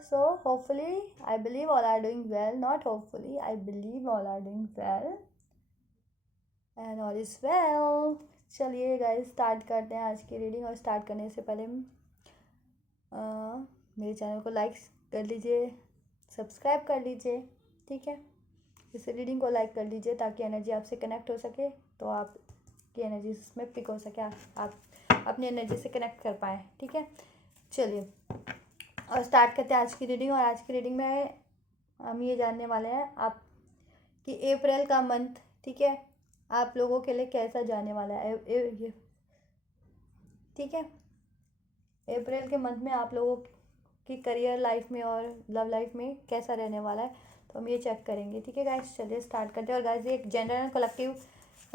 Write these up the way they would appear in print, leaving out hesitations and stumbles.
So hopefully I believe all are doing well. Not hopefully, I believe all are doing well and all is well. चलिए guys start करते हैं आज की reading. और start करने से पहले मेरे चैनल को लाइक कर लीजिए, सब्सक्राइब कर लीजिए, ठीक है। इस रीडिंग को लाइक कर लीजिए ताकि एनर्जी आपसे कनेक्ट हो सके, तो आपकी एनर्जी इसमें पिक हो सके, आप अपनी एनर्जी से कनेक्ट कर पाएँ, ठीक है। चलिए और स्टार्ट करते हैं आज की रीडिंग। और आज की रीडिंग में हम ये जानने वाले हैं आप कि अप्रैल का मंथ, ठीक है, आप लोगों के लिए कैसा जाने वाला है, ठीक है। अप्रैल के मंथ में आप लोगों की करियर लाइफ में और लव लाइफ में कैसा रहने वाला है, तो हम ये चेक करेंगे, ठीक है गाइस। चलिए स्टार्ट करते हैं। और गाइस ये एक जनरल एंड कलेक्टिव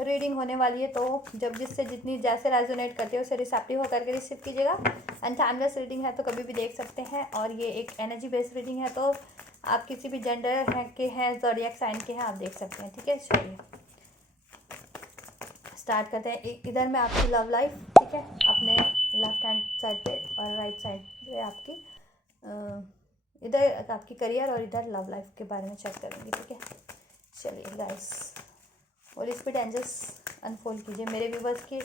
रीडिंग होने वाली है, तो जब जिससे जितनी जैसे रेजोनेट करते हो उसे रिसेप्टिव होकर के रिसीव कीजिएगा। एंड टाइमलेस रीडिंग है तो कभी भी देख सकते हैं, और ये एक एनर्जी बेस्ड रीडिंग है, तो आप किसी भी जेंडर है के हैं, ज़ोडिएक साइन के हैं, आप देख सकते हैं, ठीक है। चलिए स्टार्ट करते हैं। इधर में आपकी लव लाइफ, ठीक है, अपने लेफ्ट हैंड साइड पे, और राइट साइड पे आपकी इधर आपकी करियर और इधर लव लाइफ के बारे में चेक करेंगे, ठीक है। चलिए guys Holy Spirit angels unfold कीजिए मेरे व्यूवर्स की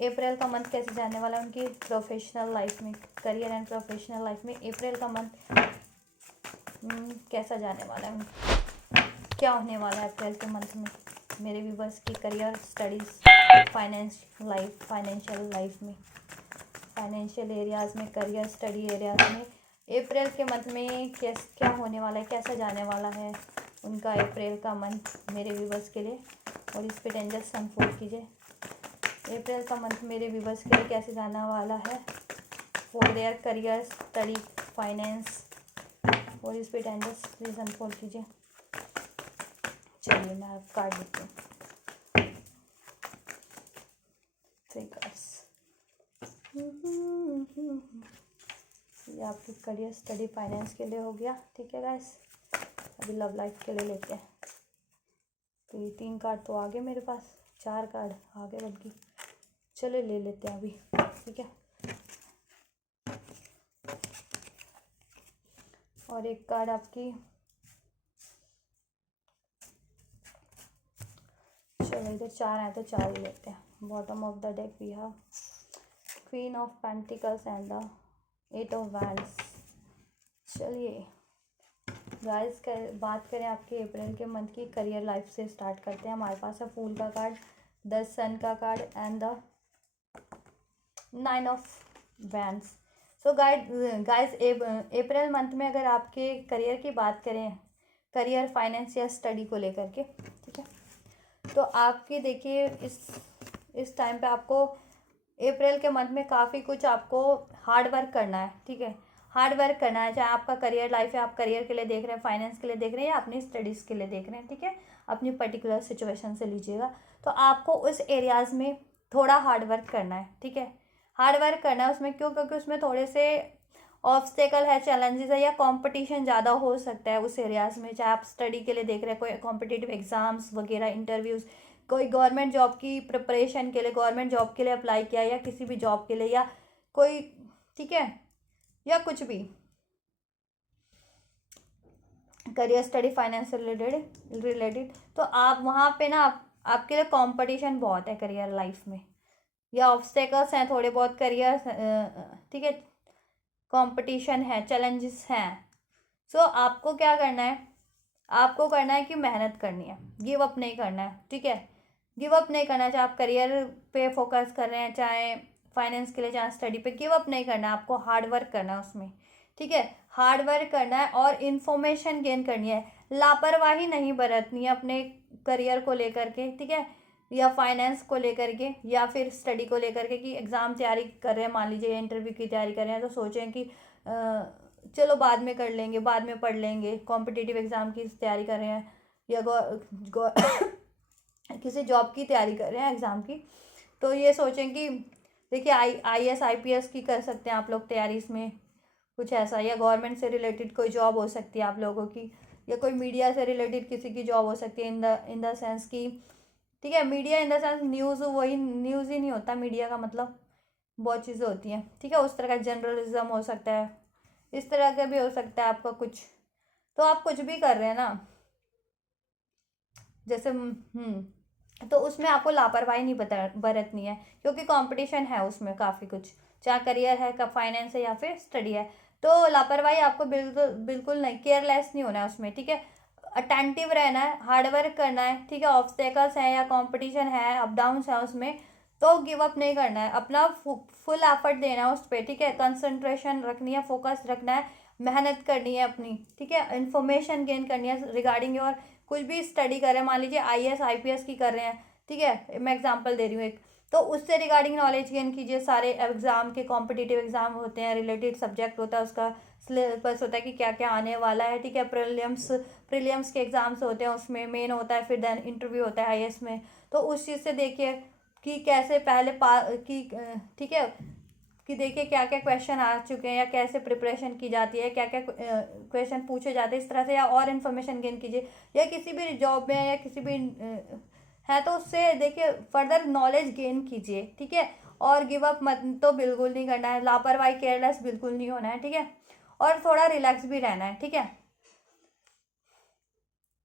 अप्रैल का मंथ कैसे जाने वाला है उनकी प्रोफेशनल लाइफ में, करियर एंड प्रोफेशनल लाइफ में अप्रैल का मंथ कैसा जाने वाला है, क्या होने वाला है अप्रैल के मंथ में मेरे व्यूवर्स की करियर, स्टडीज़, फाइनेंशियल लाइफ में, फाइनेंशियल एरियाज़ में, करियर स्टडी एरियाज़ में अप्रैल के मंथ में क्या होने वाला है, कैसा जाने वाला है उनका अप्रैल का मंथ मेरे व्यूवर्स के लिए। और इस पर एंजल्स अनफोल्ड कीजिए अप्रैल का मंथ मेरे व्यूवर्स के लिए कैसे जाने वाला है for their career, study, finance. और इस पर एंजल्स प्लीज़ अनफोल्ड कीजिए। चलिए मैं आप कार्ड लेती हूँ, 3 कार्ड्स। ये आपकी करियर, स्टडी, फाइनेंस के लिए हो गया, ठीक है गाइस। अभी लव लाइफ के लिए लेते हैं। तो ये 3 कार्ड तो आ गए मेरे पास, 4 कार्ड आ गए बल्कि। चलिए ले लेते हैं अभी, ठीक है। और एक कार्ड आपकी, चलो इधर 4 आए तो 4 ही लेते हैं। Bottom of the deck we have queen of pentacles and the 8 of wands. चलिए गाइस बात करें आपके अप्रैल के मंथ की करियर लाइफ से स्टार्ट करते हैं। हमारे पास है फूल का कार्ड, द सन का card and the 9 of wands. So guys April month में अगर आपके करियर की बात करें, करियर, फाइनेंस या स्टडी को लेकर के, ठीक है, तो आपकी देखिए इस टाइम पे आपको अप्रैल के मंथ में काफ़ी कुछ आपको हार्ड वर्क करना है, ठीक है। हार्ड वर्क करना है, चाहे आपका करियर लाइफ है, आप करियर के लिए देख रहे हैं, फाइनेंस के लिए देख रहे हैं, या अपनी स्टडीज़ के लिए देख रहे हैं, ठीक है। अपनी पर्टिकुलर सिचुएशन से लीजिएगा, तो आपको उस एरियाज़ में थोड़ा हार्ड वर्क करना है, ठीक है। हार्ड वर्क करना है उसमें, क्यों? क्योंकि उसमें थोड़े से ऑब्स्टेकल है, चैलेंजेस है, या कंपटीशन ज़्यादा हो सकता है उस एरियाज़ में। चाहे आप स्टडी के लिए देख रहे हैं, कोई कॉम्पिटिटिव एग्ज़ाम्स वगैरह, इंटरव्यूज़, कोई गवर्नमेंट जॉब की प्रिपरेशन के लिए, गवर्नमेंट जॉब के लिए अप्लाई किया, या किसी भी जॉब के लिए, या कोई, ठीक है, या कुछ भी करियर, स्टडी, फाइनेंस से रिलेटेड, तो आप वहाँ पे ना आपके लिए कंपटीशन बहुत है करियर लाइफ में, या ऑब्स्टेकल्स हैं थोड़े बहुत करियर, ठीक है, कंपटीशन है, चैलेंजेस हैं। सो आपको क्या करना है, आपको करना है कि मेहनत करनी है, गिव अप नहीं करना है, ठीक है। गिव अप नहीं करना है, चाहे आप करियर पे फोकस कर रहे हैं, चाहे फाइनेंस के लिए, चाहे स्टडी पे, गिव अप नहीं करना है, आपको हार्ड वर्क करना है उसमें, ठीक है। हार्ड वर्क करना है और इन्फॉर्मेशन गेन करनी है, लापरवाही नहीं बरतनी है अपने करियर को लेकर के, ठीक है, या फाइनेंस को लेकर के, या फिर स्टडी को लेकर के, कि एग्ज़ाम तैयारी कर रहे हैं, मान लीजिए इंटरव्यू की तैयारी कर रहे हैं, तो सोचें कि चलो बाद में कर लेंगे, बाद में पढ़ लेंगे, कॉम्पिटिटिव एग्ज़ाम की तैयारी कर रहे हैं, या किसी जॉब की तैयारी कर रहे हैं एग्ज़ाम की, तो ये सोचें कि देखिए IAS IPS की कर सकते हैं आप लोग तैयारी इसमें, कुछ ऐसा, या गवर्नमेंट से रिलेटेड कोई जॉब हो सकती है आप लोगों की, या कोई मीडिया से रिलेटेड किसी की जॉब हो सकती है, इन द सेंस की, ठीक है, media in the sense news, वही न्यूज़ ही नहीं होता मीडिया का मतलब, बहुत चीज़ें होती हैं, ठीक है, उस तरह का जर्नलिज्म हो सकता है, इस तरह का भी हो सकता है आपका कुछ। तो आप कुछ भी कर रहे हैं ना, जैसे तो उसमें आपको लापरवाही नहीं बरतनी है, क्योंकि कंपटीशन है उसमें काफ़ी कुछ, चाहे करियर है, का फाइनेंस है या फिर स्टडी है। तो लापरवाही आपको बिल्कुल बिल्कुल नहीं, केयरलेस नहीं होना है उसमें, ठीक है। अटेंटिव रहना है, हार्डवर्क करना है, ठीक है। ऑब्स्टेकल्स हैं या कंपटीशन है, अप डाउन्स है उसमें, तो गिव अप नहीं करना है, अपना फुल एफर्ट देना है उस पर, ठीक है। कंसंट्रेशन रखनी है, फोकस रखना है, मेहनत करनी है अपनी, ठीक है। इन्फॉर्मेशन गेन करनी है रिगार्डिंग योर, कुछ भी स्टडी कर रहे हैं, मान लीजिए IAS IPS की कर रहे हैं, ठीक है, मैं एग्जांपल दे रही हूँ एक, तो उससे रिगार्डिंग नॉलेज गेन कीजिए। सारे एग्जाम के कॉम्पिटिटिव एग्जाम होते हैं, रिलेटेड सब्जेक्ट होता है, उसका सिलेबस होता है कि क्या क्या आने वाला है, ठीक है। प्रीलियम्स के एग्जाम्स होते हैं, उसमें मेन होता है, फिर देन इंटरव्यू होता है IAS में। तो उस चीज़ से देखिए कि कैसे पहले ठीक है, कि देखिए क्या क्या क्वेश्चन आ चुके हैं या कैसे प्रिपरेशन की जाती है, क्या क्या क्वेश्चन पूछे जाते हैं, इस तरह से। या और इन्फॉर्मेशन गेन कीजिए, या किसी भी जॉब में या किसी भी है तो उससे देखिए फर्दर नॉलेज गेन कीजिए, ठीक है। और गिव अप मत तो बिल्कुल नहीं करना है, लापरवाही केयरलेस बिल्कुल नहीं होना है, ठीक है। और थोड़ा रिलैक्स भी रहना है, ठीक है।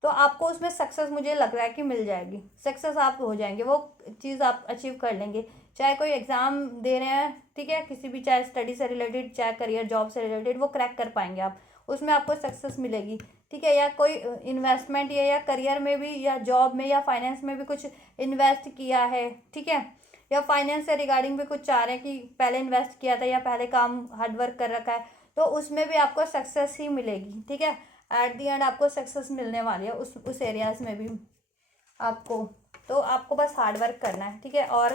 तो आपको उसमें सक्सेस मुझे लग रहा है कि मिल जाएगी, सक्सेस आप हो जाएंगे, वो चीज़ आप अचीव कर लेंगे। चाहे कोई एग्ज़ाम दे रहे हैं, ठीक है, किसी भी, चाहे स्टडी से रिलेटेड, चाहे करियर जॉब से रिलेटेड, वो क्रैक कर पाएंगे आप, उसमें आपको सक्सेस मिलेगी, ठीक है। या कोई इन्वेस्टमेंट या करियर में भी, या जॉब में या फाइनेंस में भी कुछ इन्वेस्ट किया है, ठीक है, या फाइनेंस से रिगार्डिंग भी कुछ चाह रहे हैं कि पहले इन्वेस्ट किया था या पहले काम हार्डवर्क कर रखा है, तो उसमें भी आपको सक्सेस ही मिलेगी, ठीक है। एट दी एंड आपको सक्सेस मिलने वाली है उस एरियाज में भी आपको। तो आपको बस हार्ड वर्क करना है, ठीक है, और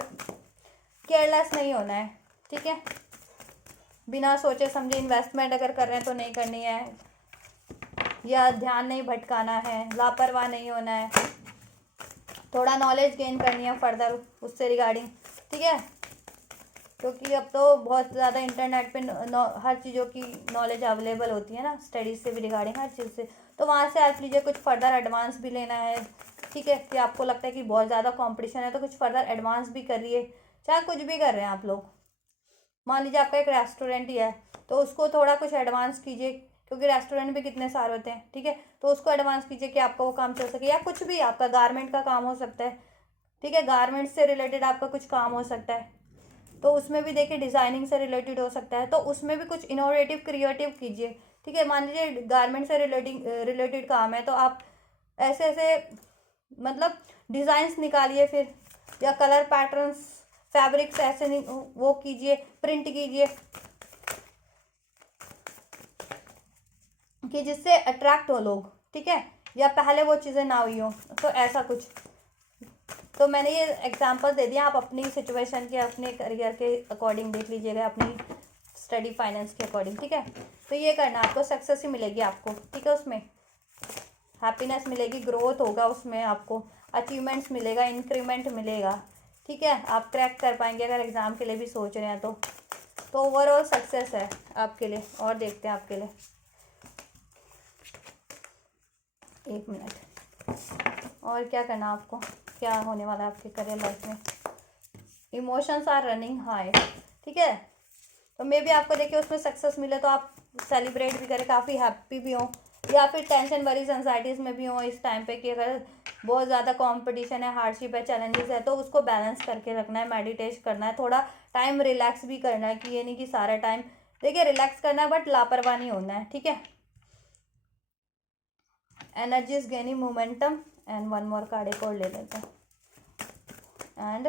केयरलेस नहीं होना है, ठीक है। बिना सोचे समझे इन्वेस्टमेंट अगर कर रहे हैं तो नहीं करनी है, या ध्यान नहीं भटकाना है, लापरवाह नहीं होना है, थोड़ा नॉलेज गेन करनी है फर्दर उससे रिगार्डिंग, ठीक है। क्योंकि अब तो बहुत ज़्यादा इंटरनेट पे हर चीज़ों की नॉलेज अवेलेबल होती है ना, स्टडीज़ से भी रिगार्डिंग हर चीज़ से। तो वहाँ से आप लीजिए, कुछ फर्दर एडवांस भी लेना है, ठीक है, कि आपको लगता है कि बहुत ज़्यादा कंपटीशन है, तो कुछ फर्दर एडवांस भी करिए। चाहे कुछ भी कर रहे हैं आप लोग, मान लीजिए आपका एक रेस्टोरेंट ही है, तो उसको थोड़ा कुछ एडवांस कीजिए, क्योंकि रेस्टोरेंट भी कितने सारे होते हैं, ठीक है। तो उसको एडवांस कीजिए कि आपका वो काम चल सके, या कुछ भी आपका गारमेंट का काम हो सकता है, ठीक है, गारमेंट से रिलेटेड आपका कुछ काम हो सकता है, तो उसमें भी देखिए डिज़ाइनिंग से रिलेटेड हो सकता है, तो उसमें भी कुछ इनोवेटिव क्रिएटिव कीजिए, ठीक है। मान लीजिए गारमेंट से रिलेटेड काम है, तो आप ऐसे ऐसे मतलब डिज़ाइंस निकालिए फिर, या कलर पैटर्न्स, फैब्रिक्स ऐसे वो कीजिए, प्रिंट कीजिए, कि जिससे अट्रैक्ट हो लोग, ठीक है, या पहले वो चीज़ें ना हुई हो, तो ऐसा कुछ। तो मैंने ये एग्जांपल दे दिया, आप अपनी सिचुएशन के, अपने करियर के अकॉर्डिंग देख लीजिएगा, अपनी स्टडी फाइनेंस के अकॉर्डिंग, ठीक है। तो ये करना, आपको सक्सेस ही मिलेगी आपको, ठीक है, उसमें हैप्पीनेस मिलेगी, ग्रोथ होगा उसमें, आपको अचीवमेंट्स मिलेगा, इंक्रीमेंट मिलेगा, ठीक है। आप क्रैक कर पाएंगे अगर एग्ज़ाम के लिए भी सोच रहे हैं तो ओवरऑल सक्सेस है आपके लिए। और देखते हैं आपके लिए, एक मिनट, और क्या करना आपको, क्या होने वाला है आपके करियर लाइफ में। इमोशंस आर रनिंग हाई, ठीक है। तो मे भी आपको देखिए उसमें सक्सेस मिले तो आप सेलिब्रेट भी करें, काफ़ी हैप्पी भी हो, या फिर टेंशन वरीज एंजाइटीज़ में भी हो इस टाइम पे, कि अगर बहुत ज़्यादा कंपटीशन है, हार्डशिप है, चैलेंजेस है, तो उसको बैलेंस करके रखना है, मेडिटेट करना है, थोड़ा टाइम रिलैक्स भी करना है, कि ये नहीं कि सारा टाइम देखिए रिलैक्स करना है, बट लापरवाह नहीं होना है, ठीक है। Energy is gaining momentum, and one more card एक और ले लेते हैं, and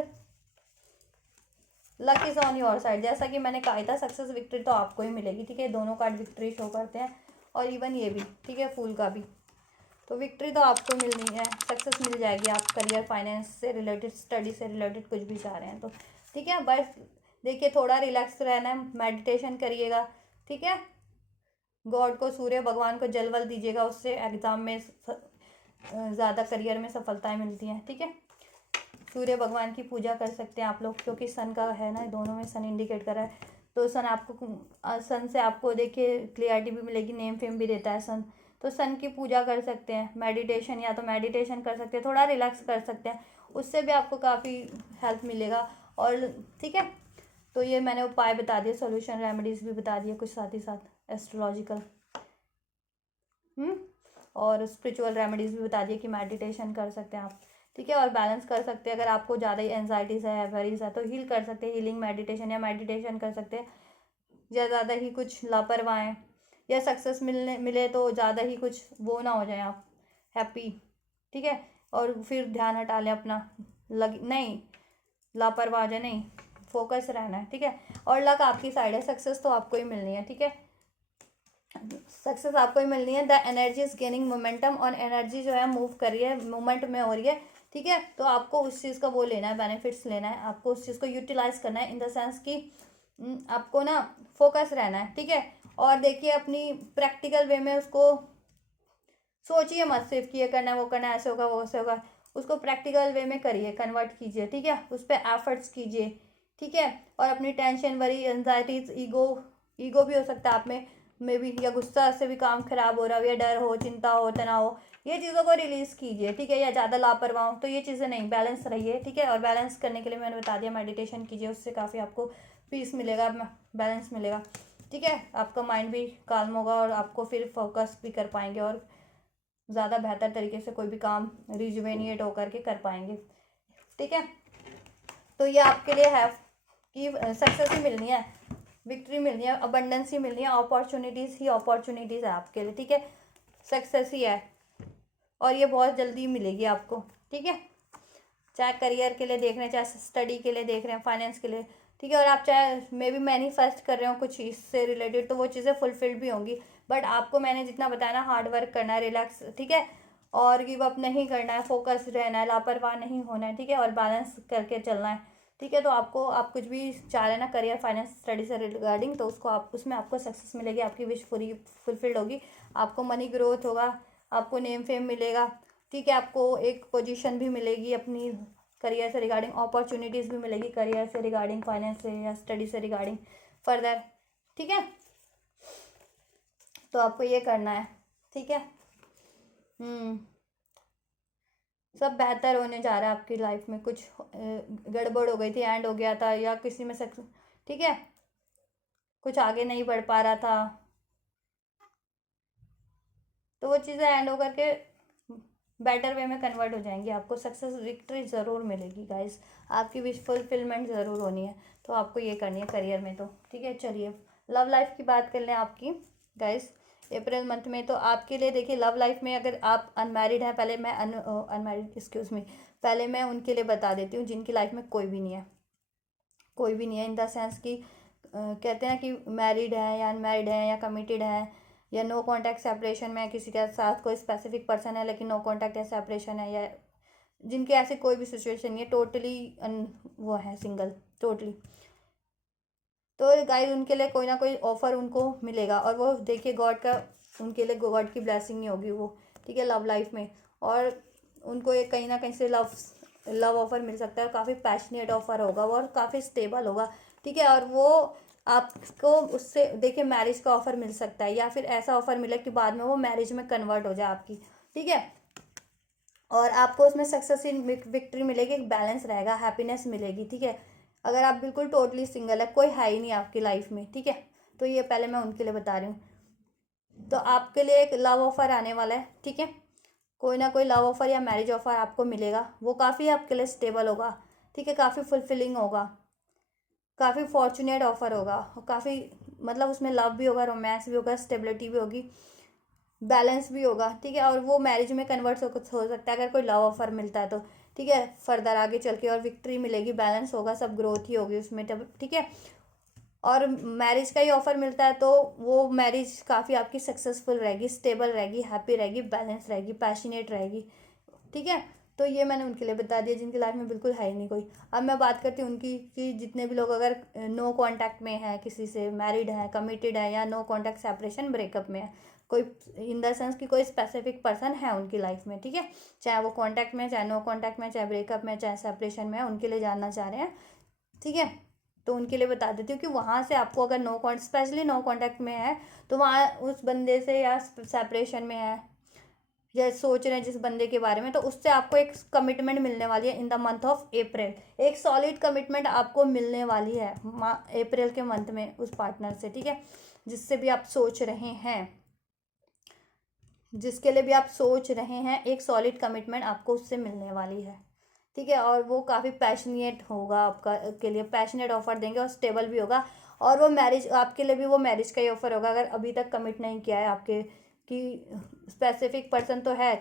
luck is on your side. जैसा कि मैंने कहा था, सक्सेस विक्ट्री तो आपको ही मिलेगी, ठीक है। दोनों कार्ड विक्ट्री शो करते हैं, और इवन ये भी, ठीक है, फूल का भी। तो विक्ट्री तो आपको मिलनी है, सक्सेस मिल जाएगी। आप करियर, फाइनेंस से रिलेटेड, स्टडी से रिलेटेड कुछ भी चाह रहे हैं तो, ठीक है। बस देखिए थोड़ा रिलैक्स रहना है, मेडिटेशन करिएगा, ठीक है। गॉड को, सूर्य भगवान को जल वल दीजिएगा, उससे एग्ज़ाम में ज़्यादा करियर में सफलताएँ मिलती हैं, ठीक है। सूर्य भगवान की पूजा कर सकते हैं आप लोग, क्योंकि सन का है ना, दोनों में सन इंडिकेट कर रहा है, तो सन आपको, सन से आपको देखिए क्लियरिटी भी मिलेगी, नेम फेम भी देता है सन। तो सन की पूजा कर सकते हैं, मेडिटेशन, या तो मेडिटेशन कर सकते हैं, थोड़ा रिलैक्स कर सकते हैं, उससे भी आपको काफ़ी हेल्प मिलेगा। और ठीक है, तो ये मैंने उपाय बता दिए, सॉल्यूशन रेमेडीज भी बता दिए कुछ साथ ही साथ एस्ट्रोलॉजिकल, और स्पिरिचुअल रेमेडीज भी बता दिए कि मेडिटेशन कर सकते हैं आप, ठीक है, और बैलेंस कर सकते हैं। अगर आपको ज़्यादा ही एनजाइटीज़ है, वरीज है, तो हील कर सकते हैं, हीलिंग मेडिटेशन या मेडिटेशन कर सकते हैं। या ज़्यादा ही कुछ लापरवाह हैं या सक्सेस मिले तो ज़्यादा ही कुछ वो ना हो जाए आप हैप्पी, ठीक है, और फिर ध्यान हटा लें अपना, नहीं लापरवाह हो जाए, नहीं, फोकस रहना है, ठीक है। और लक आपकी साइड है, सक्सेस तो आपको ही मिलनी है, ठीक है, सक्सेस आपको ही मिलनी है। The energy is gaining momentum, और एनर्जी जो है मूव कर रही है, मूवमेंट में हो रही है, ठीक है। तो आपको उस चीज़ का वो लेना है, बेनिफिट्स लेना है, आपको उस चीज़ को यूटिलाइज करना है, इन द सेंस कि आपको ना फोकस रहना है, ठीक है। और देखिए अपनी प्रैक्टिकल वे में उसको सोचिए मत सिर्फ कि ये करना है, वो करना है, ऐसे होगा, वो ऐसे होगा, उसको प्रैक्टिकल वे में करिए, कन्वर्ट कीजिए, ठीक है, उस पर एफर्ट्स कीजिए, ठीक है। और अपनी टेंशन, वरी, एंजाइटीज, ईगो भी हो सकता है आप में मे भी, या गुस्सा से भी काम खराब हो रहा हो, या डर हो, चिंता हो, तनाव हो, ये चीज़ों को रिलीज कीजिए, ठीक है, या ज़्यादा लापरवाह हो तो ये चीज़ें नहीं, बैलेंस रहिए, ठीक है। और बैलेंस करने के लिए मैंने बता दिया, मेडिटेशन कीजिए, उससे काफ़ी आपको पीस मिलेगा, बैलेंस मिलेगा, ठीक है, आपका माइंड भी काल्म होगा और आपको फिर फोकस भी कर पाएंगे और ज़्यादा बेहतर तरीके से कोई भी काम रिजुवेनिएट होकर के कर पाएंगे, ठीक है। तो ये आपके लिए है कि सक्सेस ही मिलनी है, विक्ट्री मिलनी है, अबंडेंस ही मिलनी है, अपॉर्चुनिटीज़ ही अपॉर्चुनिटीज़ है आपके लिए, ठीक है, सक्सेस ही है और ये बहुत जल्दी मिलेगी आपको, ठीक है। चाहे करियर के लिए देख रहे हैं, चाहे स्टडी के लिए देख रहे हैं, फाइनेंस के लिए, ठीक है, और आप चाहे मे बी मैनिफेस्ट कर रहे हो कुछ इससे रिलेटेड, तो वो चीज़ें फुलफिल्ड भी होंगी। बट आपको मैंने जितना बताया ना, हार्ड वर्क करना है, रिलैक्स, ठीक है, और गिव अप नहीं करना है, फोकस रहना है, लापरवाह नहीं होना है, ठीक है, और बैलेंस करके चलना है, ठीक है। तो आपको, आप कुछ भी चाह रहे हैं ना करियर, फाइनेंस, स्टडी से रिगार्डिंग, तो उसको आप, उसमें आपको सक्सेस मिलेगी, आपकी विश पूरी फुलफिल्ड होगी, आपको मनी ग्रोथ होगा, आपको नेम फेम मिलेगा, ठीक है, आपको एक पोजीशन भी मिलेगी अपनी करियर से रिगार्डिंग, अपॉर्चुनिटीज़ भी मिलेगी करियर से रिगार्डिंग, फाइनेंस से या स्टडी से रिगार्डिंग फर्दर, ठीक है। तो आपको ये करना है, ठीक है। सब बेहतर होने जा रहा है आपकी लाइफ में, कुछ गड़बड़ हो गई थी, एंड हो गया था, या किसी में सक्सेस, ठीक है, कुछ आगे नहीं बढ़ पा रहा था, तो वो चीज़ें एंड होकर के बेटर वे में कन्वर्ट हो जाएंगी, आपको सक्सेस, विक्ट्री ज़रूर मिलेगी गाइस, आपकी विश फुलफिलमेंट ज़रूर होनी है। तो आपको ये करनी है करियर में, तो ठीक है। चलिए लव लाइफ की बात कर लें आपकी गाइस, अप्रैल मंथ में तो आपके लिए देखिए, लव लाइफ में अगर आप अनमैरिड हैं, पहले मैं अनमैरिड एक्सक्यूज़ मी, पहले मैं उनके लिए बता देती हूँ जिनकी लाइफ में कोई भी नहीं है, कोई भी नहीं है, इन द सेंस कि कहते हैं कि मैरिड है या अनमैरिड है या कमिटेड है या नो कॉन्टैक्ट सेपरेशन में है, किसी के साथ कोई स्पेसिफिक पर्सन है लेकिन नो कॉन्टैक्ट या सेपरेशन है, या जिनके ऐसी कोई भी सिचुएशन नहीं है, टोटली वो है सिंगल टोटली, तो गाइस उनके लिए कोई ना कोई ऑफर उनको मिलेगा, और वो देखिए गॉड का, उनके लिए गॉड की ब्लेसिंग ही होगी वो, ठीक है, लव लाइफ में, और उनको एक कहीं ना कहीं से लव ऑफर मिल सकता है, और काफ़ी पैशनेट ऑफर होगा वो, और काफ़ी स्टेबल होगा, ठीक है। और वो आपको उससे देखिए मैरिज का ऑफर मिल सकता है, या फिर ऐसा ऑफर मिले कि बाद में वो मैरिज में कन्वर्ट हो जाए आपकी, ठीक है, और आपको उसमें सक्सेस इन विक्ट्री मिलेगी, एक बैलेंस रहेगा, हैप्पीनेस मिलेगी, ठीक है। अगर आप बिल्कुल टोटली सिंगल है, कोई है ही नहीं आपकी लाइफ में, ठीक है, तो ये पहले मैं उनके लिए बता रही हूँ। तो आपके लिए एक लव ऑफर आने वाला है, ठीक है, कोई ना कोई लव ऑफर या मैरिज ऑफर आपको मिलेगा, वो काफ़ी आपके लिए स्टेबल होगा, ठीक है, काफ़ी फुलफिलिंग होगा, काफ़ी फॉर्चुनेट ऑफर होगा, काफ़ी मतलब उसमें लव भी होगा, रोमांस भी होगा, स्टेबिलिटी भी होगी, बैलेंस भी होगा, ठीक है, और वो मैरिज में कन्वर्ट हो सकता है अगर कोई लव ऑफर मिलता है तो, ठीक है, फर्दर आगे चल के, और विक्ट्री मिलेगी, बैलेंस होगा, सब ग्रोथ ही होगी उसमें, तब ठीक है। और मैरिज का ही ऑफर मिलता है तो वो मैरिज काफ़ी आपकी सक्सेसफुल रहेगी, स्टेबल रहेगी, हैप्पी रहेगी, बैलेंस रहेगी, पैशनेट रहेगी, ठीक है। तो ये मैंने उनके लिए बता दिया जिनकी लाइफ में बिल्कुल है ही नहीं कोई। अब मैं बात करती हूँ उनकी कि जितने भी लोग अगर नो कांटेक्ट में है, किसी से मैरिड है, कमिटेड है, या नो कांटेक्ट सेपरेशन ब्रेकअप में है, कोई इन द सेंस कि कोई स्पेसिफिक पर्सन है उनकी लाइफ में, ठीक है, चाहे वो कांटेक्ट में, चाहे नो कांटेक्ट में, चाहे ब्रेकअप में, चाहे सेपरेशन में है, उनके लिए जानना चाह रहे हैं, ठीक है। तो उनके लिए बता देती हूँ कि वहाँ से आपको अगर नो कॉन्ट स्पेशली नो कांटेक्ट में है, तो वहाँ उस बंदे से या सेपरेशन में है या सोच रहे हैं जिस बंदे के बारे में, तो उससे आपको एक कमिटमेंट मिलने वाली है in the month of April. एक सॉलिड कमिटमेंट आपको मिलने वाली है अप्रैल के मंथ में उस पार्टनर से, ठीक है, जिससे भी आप सोच रहे हैं, जिसके लिए भी आप सोच रहे हैं, एक सॉलिड कमिटमेंट आपको उससे मिलने वाली है, ठीक है। और वो काफ़ी पैशनेट होगा आपका के लिए, पैशनेट ऑफर देंगे और स्टेबल भी होगा। और वो मैरिज, आपके लिए भी वो मैरिज का ही ऑफर होगा अगर अभी तक कमिट नहीं किया है आपके, कि स्पेसिफिक पर्सन तो है,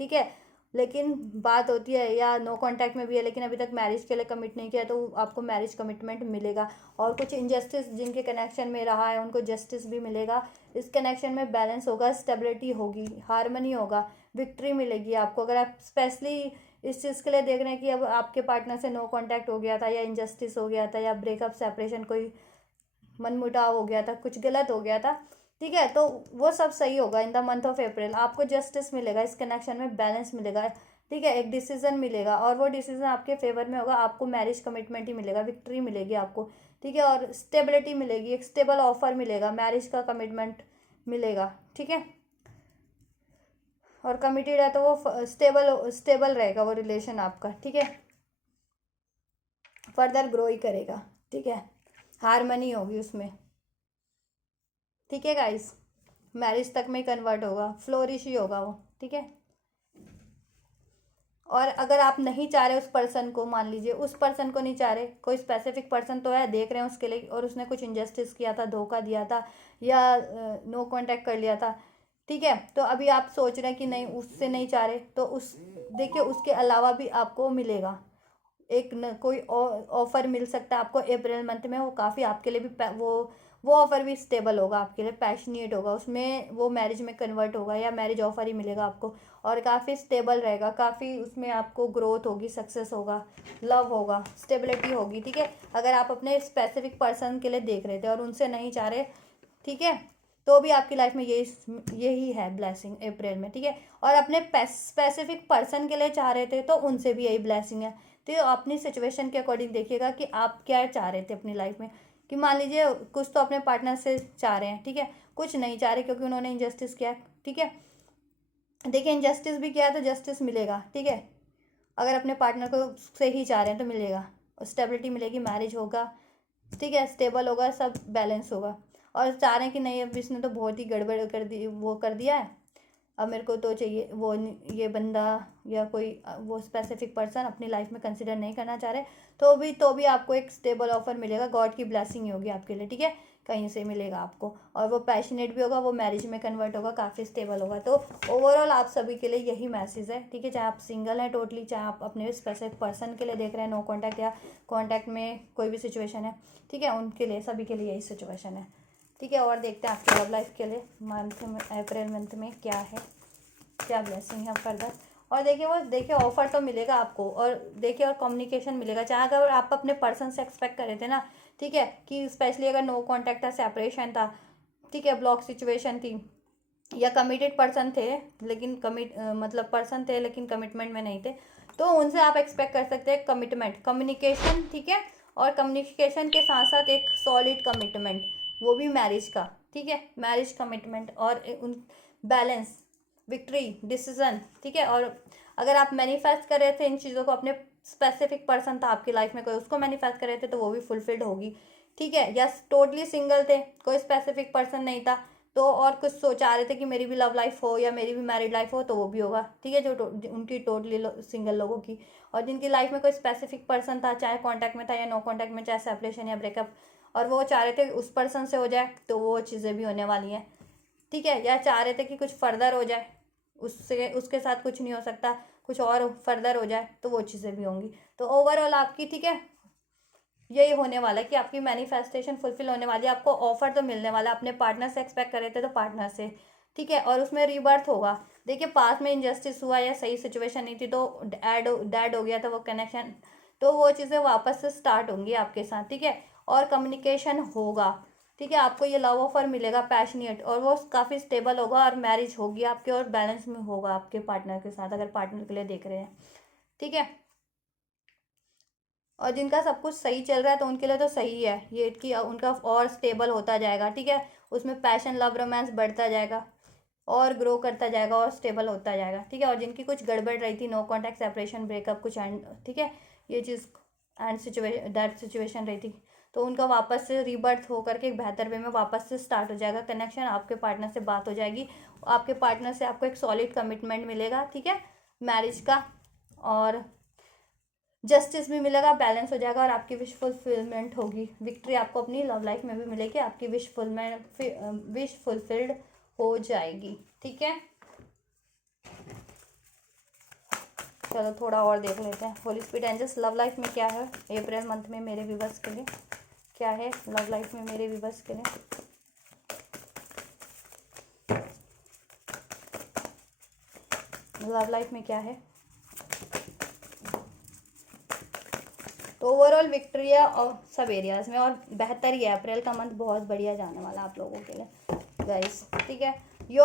ठीक है, लेकिन बात होती है या नो कांटेक्ट में भी है लेकिन अभी तक मैरिज के लिए कमिट नहीं किया, तो आपको मैरिज कमिटमेंट मिलेगा। और कुछ इनजस्टिस जिनके कनेक्शन में रहा है उनको जस्टिस भी मिलेगा। इस कनेक्शन में बैलेंस होगा, स्टेबिलिटी होगी, हारमनी होगा, विक्ट्री मिलेगी आपको। अगर आप स्पेशली इस चीज़ के लिए देख रहे हैं कि अब आपके पार्टनर से नो कांटेक्ट हो गया था या इनजस्टिस हो गया था या ब्रेकअप, सेपरेशन, कोई मनमुटाव हो गया था, कुछ गलत हो गया था, ठीक है, तो वो सब सही होगा in the month of April. आपको जस्टिस मिलेगा, इस कनेक्शन में बैलेंस मिलेगा, ठीक है, एक डिसीजन मिलेगा और वो डिसीजन आपके फेवर में होगा। आपको मैरिज कमिटमेंट ही मिलेगा, विक्ट्री मिलेगी आपको, ठीक है, और स्टेबिलिटी मिलेगी, एक स्टेबल ऑफर मिलेगा, मैरिज का कमिटमेंट मिलेगा, ठीक है। और कमिटेड है तो वो स्टेबल स्टेबल रहेगा वो रिलेशन आपका, ठीक है, फर्दर ग्रो ही करेगा, ठीक है, हारमनी होगी उसमें, ठीक है गाइस, मैरिज तक में कन्वर्ट होगा, फ्लोरिश ही होगा वो, ठीक है। और अगर आप नहीं चाह रहे उस पर्सन को, मान लीजिए उस पर्सन को नहीं चाह रहे, कोई स्पेसिफिक पर्सन तो है, देख रहे हैं उसके लिए और उसने कुछ इनजस्टिस किया था, धोखा दिया था या नो कांटेक्ट कर लिया था, ठीक है, तो अभी आप सोच रहे हैं कि नहीं उससे नहीं चाह रहे, तो उस देखिए उसके अलावा भी आपको मिलेगा एक कोई ऑफर मिल सकता है आपको अप्रैल मंथ में। वो काफ़ी आपके लिए भी वो ऑफर भी स्टेबल होगा आपके लिए, पैशनेट होगा, उसमें वो मैरिज में कन्वर्ट होगा या मैरिज ऑफर ही मिलेगा आपको और काफ़ी स्टेबल रहेगा, काफ़ी उसमें आपको ग्रोथ होगी, सक्सेस होगा, लव होगा, स्टेबिलिटी होगी, ठीक है। अगर आप अपने स्पेसिफिक पर्सन के लिए देख रहे थे और उनसे नहीं चाह रहे, ठीक है, तो भी आपकी लाइफ में यही है ब्लेसिंग अप्रैल में, ठीक है। और अपने स्पेसिफिक पर्सन के लिए चाह रहे थे तो उनसे भी यही ब्लेसिंग है। तो अपनी सिचुएशन के अकॉर्डिंग देखिएगा कि आप क्या चाह रहे थे अपनी लाइफ में, कि मान लीजिए कुछ तो अपने पार्टनर से चाह रहे हैं, ठीक है, कुछ नहीं चाह रहे क्योंकि उन्होंने इनजस्टिस किया, ठीक है। देखिए इनजस्टिस भी किया है तो जस्टिस मिलेगा, ठीक है, अगर अपने पार्टनर को से ही चाह रहे हैं तो मिलेगा, स्टेबिलिटी मिलेगी, मैरिज होगा, ठीक है, स्टेबल होगा, सब बैलेंस होगा। और चाह रहे हैं कि नहीं अब इसने तो बहुत ही गड़बड़ कर दी, वो कर दिया है, अब मेरे को तो चाहिए वो, ये बंदा या कोई वो स्पेसिफिक पर्सन अपनी लाइफ में कंसिडर नहीं करना चाह रहे, तो भी आपको एक स्टेबल ऑफर मिलेगा, गॉड की ब्लेसिंग ही होगी आपके लिए, ठीक है, कहीं से मिलेगा आपको। और वो पैशनेट भी होगा, वो मैरिज में कन्वर्ट होगा, काफ़ी स्टेबल होगा। तो ओवरऑल आप सभी के लिए यही मैसेज है, ठीक है, चाहे आप सिंगल हैं टोटली, चाहे आप अपने स्पेसिफिक पर्सन के लिए देख रहे हैं, नो कॉन्टैक्ट या कॉन्टैक्ट में कोई भी सिचुएशन है, ठीक है, उनके लिए, सभी के लिए यही सिचुएशन है, ठीक है। और देखते हैं आपके लव लाइफ के लिए मंथ में, अप्रैल मंथ में क्या है, क्या ब्लेसिंग है फर्दर। और देखिए ऑफर तो मिलेगा आपको, और देखिए और कम्युनिकेशन मिलेगा, चाहे अगर आप अपने पर्सन से एक्सपेक्ट कर रहे थे ना, ठीक है, कि स्पेशली अगर नो कांटेक्ट था, सेपरेशन था, ठीक है, ब्लॉक सिचुएशन थी, या कमिटेड पर्सन थे लेकिन मतलब पर्सन थे लेकिन कमिटमेंट में नहीं थे, तो उनसे आप एक्सपेक्ट कर सकते हैं कमिटमेंट, कम्युनिकेशन, ठीक है, और कम्युनिकेशन के साथ साथ एक सॉलिड कमिटमेंट, वो भी मैरिज का, ठीक है, मैरिज कमिटमेंट और उन बैलेंस, विक्ट्री, डिसीजन, ठीक है। और अगर आप मैनिफेस्ट कर रहे थे इन चीज़ों को, अपने स्पेसिफिक पर्सन था आपकी लाइफ में कोई, उसको मैनिफेस्ट कर रहे थे तो वो भी फुलफिल्ड होगी, ठीक है। या टोटली सिंगल थे, कोई स्पेसिफिक पर्सन नहीं था, तो और कुछ सोचा रहे थे कि मेरी भी लव लाइफ हो या मेरी भी मैरिड लाइफ हो, तो वो भी होगा, ठीक है, उनकी टोटली सिंगल लोगों की। और जिनकी लाइफ में कोई स्पेसिफिक पर्सन था, चाहे कांटेक्ट में था या नो कांटेक्ट में, चाहे सेपरेशन या ब्रेकअप, और वो चाह रहे थे उस पर्सन से हो जाए, तो वो चीज़ें भी होने वाली हैं, ठीक है। या चाह रहे थे कि कुछ फर्दर हो जाए, उससे उसके साथ कुछ नहीं हो सकता, कुछ और फर्दर हो जाए, तो वो चीज़ें भी होंगी। तो ओवरऑल आपकी, ठीक है, यही होने वाला है कि आपकी मैनिफेस्टेशन फुलफिल होने वाली है, आपको ऑफर तो मिलने वाला है, अपने पार्टनर से एक्सपेक्ट कर रहे थे तो पार्टनर से, ठीक है, और उसमें रीबर्थ होगा। देखिए पास में इनजस्टिस हुआ या सही सिचुएशन नहीं थी तो डेड हो गया था वो कनेक्शन, तो वो चीज़ें वापस से स्टार्ट होंगी आपके साथ, ठीक है, और कम्युनिकेशन होगा, ठीक है, आपको ये लव ऑफर मिलेगा पैशनेट, और वो काफ़ी स्टेबल होगा, और मैरिज होगी आपके, और बैलेंस में होगा आपके पार्टनर के साथ, अगर पार्टनर के लिए देख रहे हैं, ठीक है। और जिनका सब कुछ सही चल रहा है तो उनके लिए तो सही है ये, कि उनका और स्टेबल होता जाएगा, ठीक है, उसमें पैशन, लव, रोमांस बढ़ता जाएगा, और ग्रो करता जाएगा और स्टेबल होता जाएगा, ठीक है। और जिनकी कुछ गड़बड़ रही थी, नो कॉन्टैक्ट, सेपरेशन, ब्रेकअप, कुछ एंड, ठीक है, ये चीज़ एंड सिचुएशन, डेथ सिचुएशन रही थी, तो उनका वापस से रीबर्थ होकर के एक बेहतर वे में वापस से स्टार्ट हो जाएगा कनेक्शन। आपके पार्टनर से बात हो जाएगी, आपके पार्टनर से आपको एक सॉलिड कमिटमेंट मिलेगा, ठीक है, मैरिज का, और जस्टिस भी मिलेगा, बैलेंस हो जाएगा, और आपकी विश फुलफिलमेंट होगी। विक्ट्री आपको अपनी लव लाइफ में भी मिलेगी, आपकी विश फुलफिल्ड हो जाएगी, ठीक है। चलो थोड़ा और देख लेते हैं। Holy Spirit angels, love life में क्या है अप्रैल मंथ में मेरे व्यूअर्स के लिए, क्या है लव लाइफ में मेरे व्यूअर्स के लिए। लव लाइफ में क्या है, तो ओवरऑल विक्ट्री है और सब एरियाज में, और बेहतर ही है। अप्रैल का मंथ बहुत बढ़िया जाने वाला आप लोगों के लिए गाइस, ठीक है। You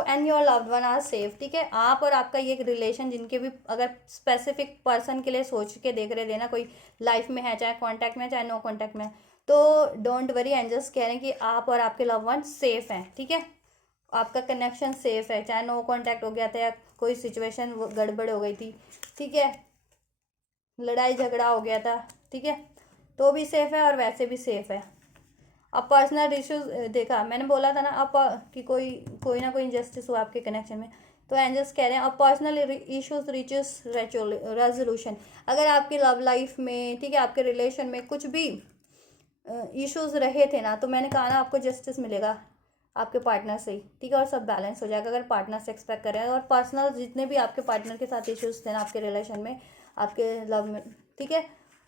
and your loved one are safe, ठीक है। आप और आपका ये रिलेशन, जिनके भी अगर स्पेसिफिक पर्सन के लिए सोच के देख रहे थे ना, कोई लाइफ में है, चाहे कॉन्टैक्ट में चाहे नो कॉन्टैक्ट में, तो डोंट वरी, एंजल्स कह रहे हैं कि आप और आपके लव वन सेफ हैं, ठीक है। आपका कनेक्शन सेफ है, चाहे नो कॉन्टैक्ट हो गया था या कोई सिचुएशन गड़बड़ हो गई थी, ठीक है, लड़ाई झगड़ा हो गया था, ठीक है, तो भी सेफ है और वैसे भी सेफ है। अब पर्सनल इश्यूज देखा, मैंने बोला था ना अब कि कोई ना कोई इनजस्टिस हुआ आपके कनेक्शन में, तो एंजल्स कह रहे हैं अब पर्सनल इश्यूज रीचेस रेजोल्यूशन। अगर आपकी लव लाइफ में, ठीक है, आपके रिलेशन में कुछ भी इश्यूज रहे थे ना, तो मैंने कहा ना आपको जस्टिस मिलेगा आपके पार्टनर से ही, ठीक है, और सब बैलेंस हो जाएगा अगर पार्टनर से एक्सपेक्ट करें। और पर्सनल जितने भी आपके पार्टनर के साथ इश्यूज थे ना आपके रिलेशन में, आपके लव में, ठीक है,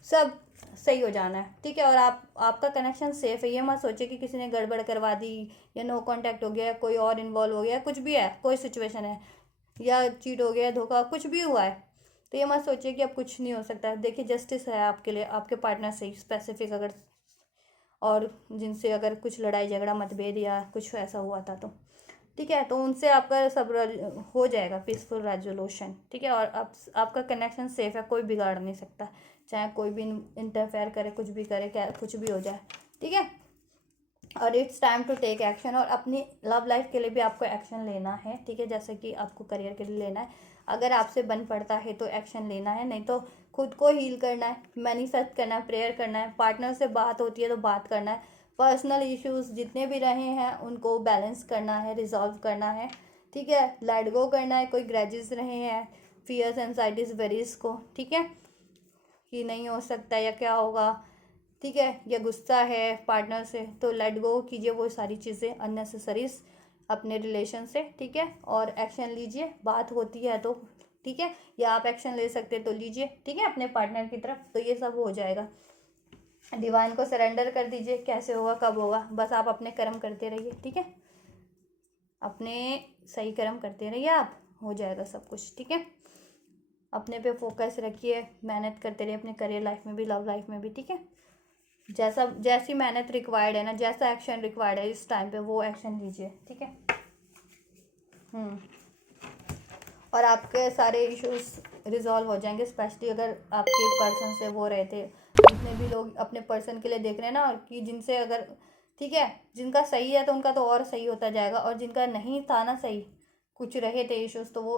सब सही हो जाना है, ठीक है। और आपका कनेक्शन सेफ है। ये मत सोचिए कि किसी ने गड़बड़ करवा दी या नो कांटेक्ट हो गया, कोई और इन्वॉल्व हो गया, कुछ भी है, कोई सिचुएशन है, या चीट हो गया, धोखा, कुछ भी हुआ है, तो ये मत सोचिए कि अब कुछ नहीं हो सकता। देखिए जस्टिस है आपके लिए, आपके पार्टनर से स्पेसिफिक, अगर और जिनसे अगर कुछ लड़ाई झगड़ा मतभेद या कुछ ऐसा हुआ था तो, ठीक है, तो उनसे आपका सब हो जाएगा पीसफुल रेजोल्यूशन, ठीक है। और आपका कनेक्शन सेफ है, कोई बिगाड़ नहीं सकता, चाहे कोई भी इंटरफेयर करे, कुछ भी करे, क्या कुछ भी हो जाए, ठीक है। और it's time to take action, और अपनी लव लाइफ के लिए भी आपको एक्शन लेना है, ठीक है, जैसे कि आपको करियर के लिए लेना है। अगर आपसे बन पड़ता है तो एक्शन लेना है, नहीं तो खुद को हील करना है, मैनिफेस्ट करना है, प्रेयर करना है, पार्टनर से बात होती है तो बात करना है, पर्सनल इश्यूज जितने भी रहे हैं उनको बैलेंस करना है, रिजॉल्व करना है, ठीक है, लेट गो करना है। कोई ग्रजेस रहे हैं, फियर्स, एंजाइटीज, वेरीज को, ठीक है, कि नहीं हो सकता या क्या होगा, ठीक है, या गुस्सा है पार्टनर से, तो लेट गो कीजिए वो सारी चीज़ें अननेसेसरीज अपने रिलेशन से, ठीक है, और एक्शन लीजिए। बात होती है तो, ठीक है, या आप एक्शन ले सकते हैं तो लीजिए, ठीक है, अपने पार्टनर की तरफ, तो ये सब हो जाएगा। डिवाइन को सरेंडर कर दीजिए, कैसे होगा कब होगा, बस आप अपने कर्म करते रहिए, ठीक है, अपने सही कर्म करते रहिए, आप हो जाएगा सब कुछ, ठीक है। अपने पे फोकस रखिए, मेहनत करते रहिए अपने करियर लाइफ में भी, लव लाइफ में भी, ठीक है। जैसी मेहनत रिक्वायर्ड है ना, जैसा एक्शन रिक्वायर्ड है इस टाइम पे, वो एक्शन लीजिए, ठीक है। और आपके सारे इश्यूज रिजॉल्व हो जाएंगे, स्पेशली अगर आपके पर्सन से वो रहे थे, जितने भी लोग अपने पर्सन के लिए देख रहे हैं ना, कि जिनसे अगर, ठीक है, जिनका सही है तो उनका तो और सही होता जाएगा, और जिनका नहीं था ना सही, कुछ रहे थे इश्यूज, तो वो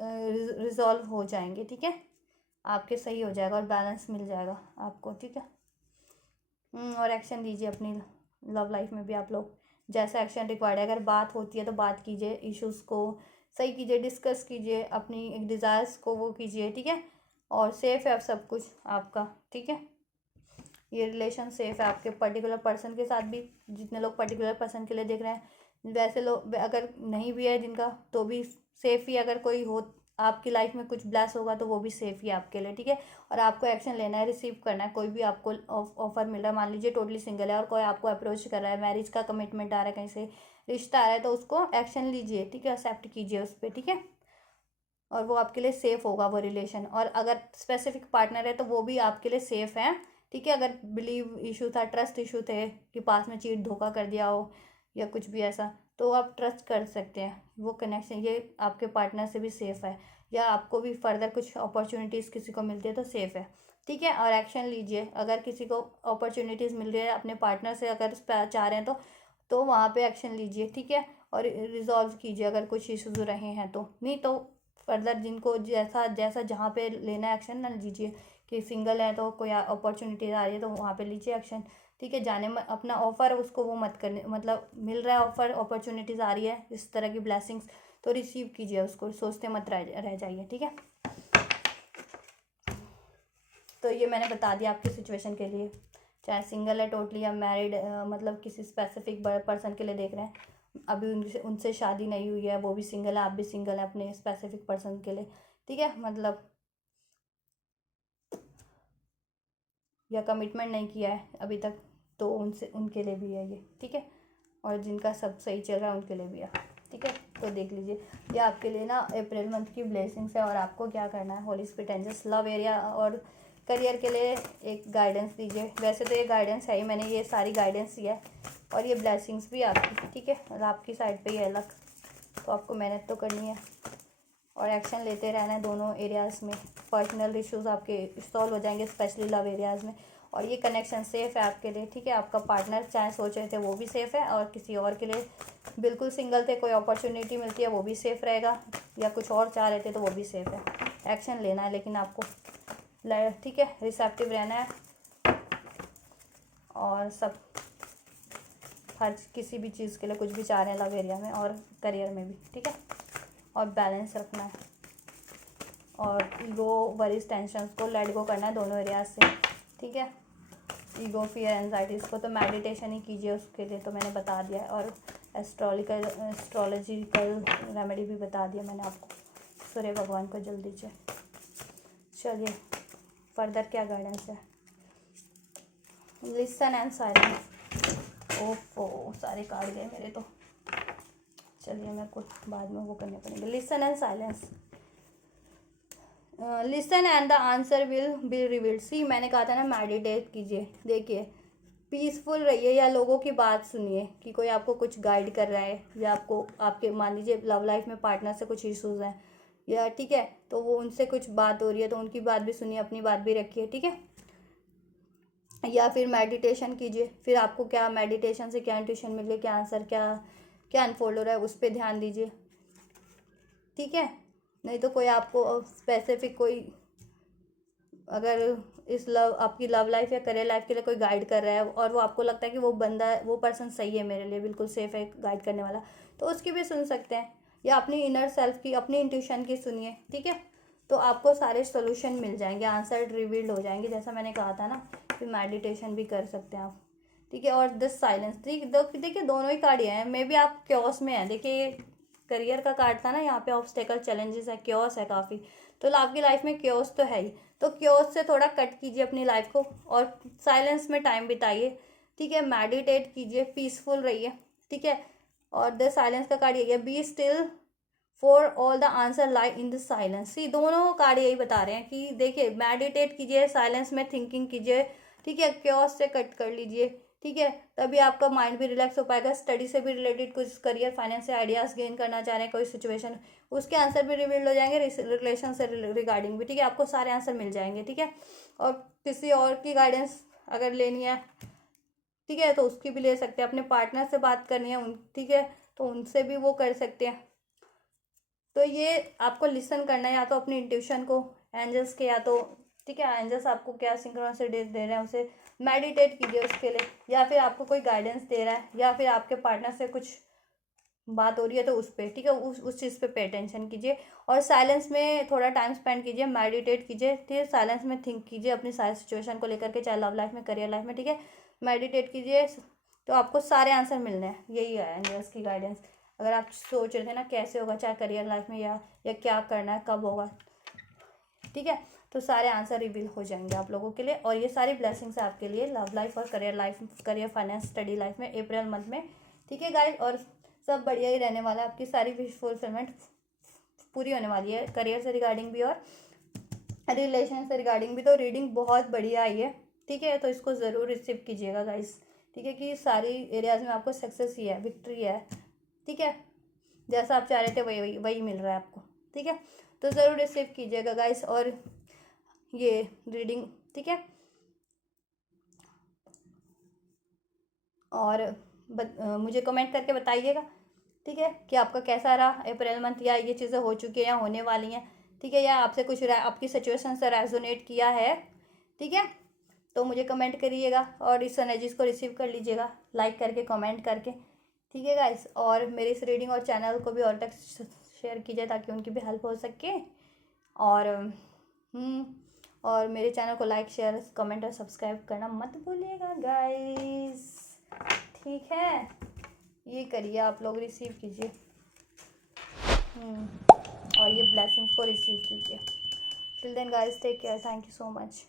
रिजॉल्व हो जाएंगे, ठीक है, आपके सही हो जाएगा और बैलेंस मिल जाएगा आपको, ठीक है। और एक्शन लीजिए अपनी लव लाइफ में भी आप लोग, जैसा एक्शन रिक्वायर्ड है। अगर बात होती है तो बात कीजिए, इश्यूज़ को सही कीजिए, डिस्कस कीजिए, अपनी एक डिज़ायर्स को वो कीजिए, ठीक है, और सेफ है अब सब कुछ आपका, ठीक है। ये रिलेशन सेफ है आपके पर्टिकुलर पर्सन के साथ भी, जितने लोग पर्टिकुलर पर्सन के लिए देख रहे हैं, वैसे लोग अगर नहीं भी है जिनका, तो भी सेफ ही। अगर कोई हो आपकी लाइफ में कुछ ब्लेस होगा तो वो भी सेफ ही आपके लिए, ठीक है। और आपको एक्शन लेना है, रिसीव करना है। कोई भी आपको ऑफर मिल रहा है, मान लीजिए टोटली सिंगल है और कोई आपको अप्रोच कर रहा है, मैरिज का कमिटमेंट आ रहा है, कहीं से रिश्ता आ रहा है, तो उसको एक्शन लीजिए, ठीक है, एक्सेप्ट कीजिए उस पर, ठीक है, और वो आपके लिए सेफ होगा वो रिलेशन। और अगर स्पेसिफिक पार्टनर है तो वो भी आपके लिए सेफ है, ठीक है। अगर बिलीव इशू था, ट्रस्ट इशू थे, कि पास में चीट धोखा कर दिया हो या कुछ भी ऐसा, तो आप ट्रस्ट कर सकते हैं, वो कनेक्शन ये आपके पार्टनर से भी सेफ है, या आपको भी फर्दर कुछ अपॉर्चुनिटीज़ किसी को मिलती है तो सेफ है, ठीक है। और एक्शन लीजिए, अगर किसी को अपॉर्चुनिटीज़ मिल रही है अपने पार्टनर से, अगर चाह रहे हैं तो तो वहाँ पे एक्शन लीजिए, ठीक है, और रिजॉल्व कीजिए अगर कुछ इश्यूज रहे हैं तो। नहीं तो फर्दर जिनको जैसा जैसा जहाँ पे लेना एक्शन ना लीजिए, कि सिंगल है तो कोई अपॉर्चुनिटीज आ रही है तो वहाँ पे लीजिए एक्शन, ठीक है। जाने में अपना ऑफर उसको वो मत करने, मतलब मिल रहा है ऑफर, अपॉर्चुनिटीज आ रही है इस तरह की ब्लेसिंग्स, तो रिसीव कीजिए उसको, सोचते मत रह जाइए, ठीक है। तो ये मैंने बता दिया आपकी सिचुएशन के लिए, चाहे सिंगल है टोटली या मैरिड, मतलब किसी स्पेसिफिक पर्सन के लिए देख रहे हैं, अभी उनसे उनसे शादी नहीं हुई है, वो भी सिंगल है, आप भी सिंगल है, अपने स्पेसिफिक पर्सन के लिए, ठीक है, मतलब या कमिटमेंट नहीं किया है अभी तक, तो उनसे उनके लिए भी है ये, ठीक है। और जिनका सब सही चल रहा है उनके लिए भी है, ठीक है। तो देख लीजिए, ये आपके लिए ना अप्रैल मंथ की ब्लेसिंग्स है। और आपको क्या करना है, Holy Spirit angels love area और करियर के लिए एक गाइडेंस दीजिए। वैसे तो ये गाइडेंस है ही, मैंने ये सारी गाइडेंस दिया है, और ये ब्लेसिंग्स भी आपकी, ठीक है, और आपकी साइड पे ही है अलग, तो आपको मेहनत तो करनी है और एक्शन लेते रहना है दोनों एरियाज़ में। पर्सनल इश्यूज आपके सॉल्व हो जाएंगे, स्पेशली लव एरियाज़ में। और ये कनेक्शन सेफ़ है आपके लिए, ठीक है। आपका पार्टनर चाहे सोच रहे थे वो भी सेफ़ है, और किसी और के लिए बिल्कुल सिंगल थे, कोई अपॉर्चुनिटी मिलती है वो भी सेफ़ रहेगा, या कुछ और चाह रहे थे तो वो भी सेफ़ है। एक्शन लेना है लेकिन आपको, ठीक है, रिसेप्टिव रहना है, और सब हर किसी भी चीज़ के लिए कुछ भी चाह रहे हैं लव एरिया में और करियर में भी, ठीक है। और बैलेंस रखना है, और ईगो वरीज टेंशन को लेट गो करना है दोनों एरियाज से, ठीक है। ईगो फियर एंजाइटीज़ को तो मेडिटेशन ही कीजिए, उसके लिए तो मैंने बता दिया है। और एस्ट्रोलॉजिकल रेमेडी भी बता दिया मैंने आपको, सूर्य भगवान को जल दीजिए। चलिए फर्दर क्या गाइडेंस है, लिसन एंड साइलेंस। ओफो सारे कार्ड गए मेरे तो, चलिए मेरे को बाद में वो करने पड़ेंगे। Listen and silence, listen and the answer will be revealed. See मैंने कहा था ना मेडिटेट कीजिए, देखिए पीसफुल रहिए, या लोगों की बात सुनिए कि कोई आपको कुछ गाइड कर रहा है, या आपको आपके मान लीजिए लव लाइफ में पार्टनर से कुछ इश्यूज हैं, या ठीक है, तो वो उनसे कुछ बात हो रही है तो उनकी बात भी सुनिए, अपनी बात भी रखिए, ठीक है। या फिर मेडिटेशन कीजिए, फिर आपको क्या मेडिटेशन से क्या इंट्यूशन मिल गई, क्या आंसर क्या क्या अनफोल्ड हो रहा है उस पर ध्यान दीजिए, ठीक है। नहीं तो कोई आपको स्पेसिफिक कोई अगर इस आपकी लव लाइफ या करियर लाइफ के लिए कोई गाइड कर रहा है, और वो आपको लगता है कि वो बंदा वो पर्सन सही है मेरे लिए, बिल्कुल सेफ है गाइड करने वाला, तो उसकी भी सुन सकते हैं। या अपनी इनर सेल्फ की, अपनी इंट्यूशन की सुनिए, ठीक है। तो आपको सारे सोल्यूशन मिल जाएंगे, आंसर रिवील्ड हो जाएंगे, जैसा मैंने कहा था ना, फिर मेडिटेशन भी कर सकते हैं आप, ठीक है। और दिस साइलेंस, देखिए दोनों ही कार्ड हैं, मे बी आप क्योस में हैं। देखिए करियर का कार्ड था ना, यहाँ पे ऑब्स्टेकल चैलेंजेस है, क्योस है काफ़ी, तो आपकी लाइफ में क्योस तो है ही, तो क्योस से थोड़ा कट कीजिए अपनी लाइफ को, और साइलेंस में टाइम बिताइए, ठीक है। मेडिटेट कीजिए, पीसफुल रहिए, ठीक है। और द साइलेंस का कार्ड यही है, be still for all the answer lie in the silence. See दोनों कार्ड यही बता रहे हैं कि देखिए मेडिटेट कीजिए, साइलेंस में थिंकिंग कीजिए, ठीक है, क्योस से कट कर लीजिए, ठीक है। तभी आपका माइंड भी रिलैक्स हो पाएगा। स्टडी से भी रिलेटेड कुछ करियर फाइनेंस से आइडियाज़ गेन करना चाह रहे हैं, कोई सिचुएशन, उसके आंसर भी रिवील्ड हो जाएंगे, रिलेशन से रिगार्डिंग भी, ठीक है, आपको सारे आंसर मिल जाएंगे, ठीक है। और किसी और की गाइडेंस अगर लेनी है, ठीक है, तो उसकी भी ले सकते हैं। अपने पार्टनर से बात करनी है उन, ठीक है, तो उनसे भी वो कर सकते हैं। तो ये आपको लिसन करना है, या तो अपनी इंट्यूशन को, एंजल्स के, या तो ठीक है एंजल्स आपको क्या सिंक्रोनिसिटी दे रहे हैं उसे मेडिटेट कीजिए उसके लिए, या फिर आपको कोई गाइडेंस दे रहा है, या फिर आपके पार्टनर से कुछ बात हो रही है तो उस पर, ठीक है, उस चीज़ पे अटेंशन कीजिए। और साइलेंस में थोड़ा टाइम स्पेंड कीजिए, मेडिटेट कीजिए, ठीक है, साइलेंस में थिंक कीजिए अपनी सारी सिचुएशन को लेकर के, चाहे लव लाइफ में, करियर लाइफ में, ठीक है। मेडिटेट कीजिए तो आपको सारे आंसर मिलने हैं, यही है एंजल्स की गाइडेंस। अगर आप सोच रहे थे ना कैसे होगा, चाहे करियर लाइफ में, या क्या करना है, कब होगा, ठीक है, तो सारे आंसर रिवील हो जाएंगे आप लोगों के लिए। और ये सारी ब्लेसिंग्स है आपके लिए लव लाइफ और career life, career finance study life में अप्रैल मंथ में, ठीक है गाइस। और सब बढ़िया ही रहने वाला है, आपकी सारी विश फुलफिलमेंट पूरी होने वाली है, करियर से रिगार्डिंग भी और रिलेशन से रिगार्डिंग भी। तो रीडिंग बहुत बढ़िया आई है, ठीक है, तो इसको ज़रूर रिसीव कीजिएगा गाइस, ठीक है, कि सारी एरियाज़ में आपको सक्सेस ही है, विक्ट्री है, ठीक है, जैसा आप चाह रहे थे वही वही वही मिल रहा है आपको, ठीक है। तो ज़रूर रिसीव कीजिएगा गाइस, और ये रीडिंग, ठीक है। और मुझे कमेंट करके बताइएगा, ठीक है, कि आपका कैसा रहा अप्रैल मंथ, या ये चीज़ें हो चुकी हैं या होने वाली हैं, ठीक है, या आपसे कुछ आपकी सिचुएशन से रेजोनेट किया है, ठीक है, तो मुझे कमेंट करिएगा और इस एनर्जीज को रिसीव कर लीजिएगा लाइक करके, कमेंट करके, ठीक है गाइस। और मेरी इस रीडिंग और चैनल को भी और तक शेयर कीजिए ताकि उनकी भी हेल्प हो सके। और मेरे चैनल को लाइक, शेयर, कमेंट और सब्सक्राइब करना मत भूलिएगा गाइस, ठीक है, ये करिए आप लोग, रिसीव कीजिए और ये ब्लेसिंग्स को रिसीव कीजिए। Till then guys, take care, thank you so much.